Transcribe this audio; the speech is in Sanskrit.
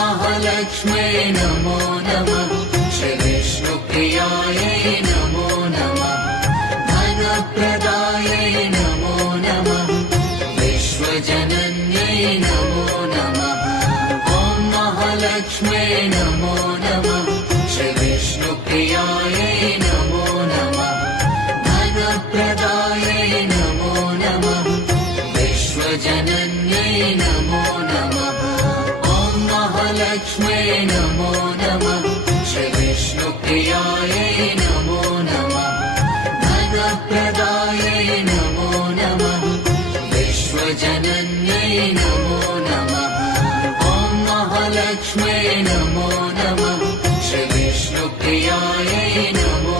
महालक्ष्म्यै नमो नमः। श्रीविष्णुप्रियायै नमो नमः। धनप्रदायै नमो नमः। विश्वजनन्यै नमो नमः। ॐ महालक्ष्म्यै नमो नमः। श्रीविष्णुप्रियायै नमो नमः। धनप्रदायै नमो नमः। विश्वजनन्यै नमो नमः। ॐ महालक्ष्म्यै नमो नमः। श्रीविष्णुप्रियायै नमो नमः। धनप्रदायै नमो नमः। विश्वजनन्यै नमो नमः। ॐ महालक्ष्म्यै नमो नमः। श्रीविष्णुप्रियायै नमो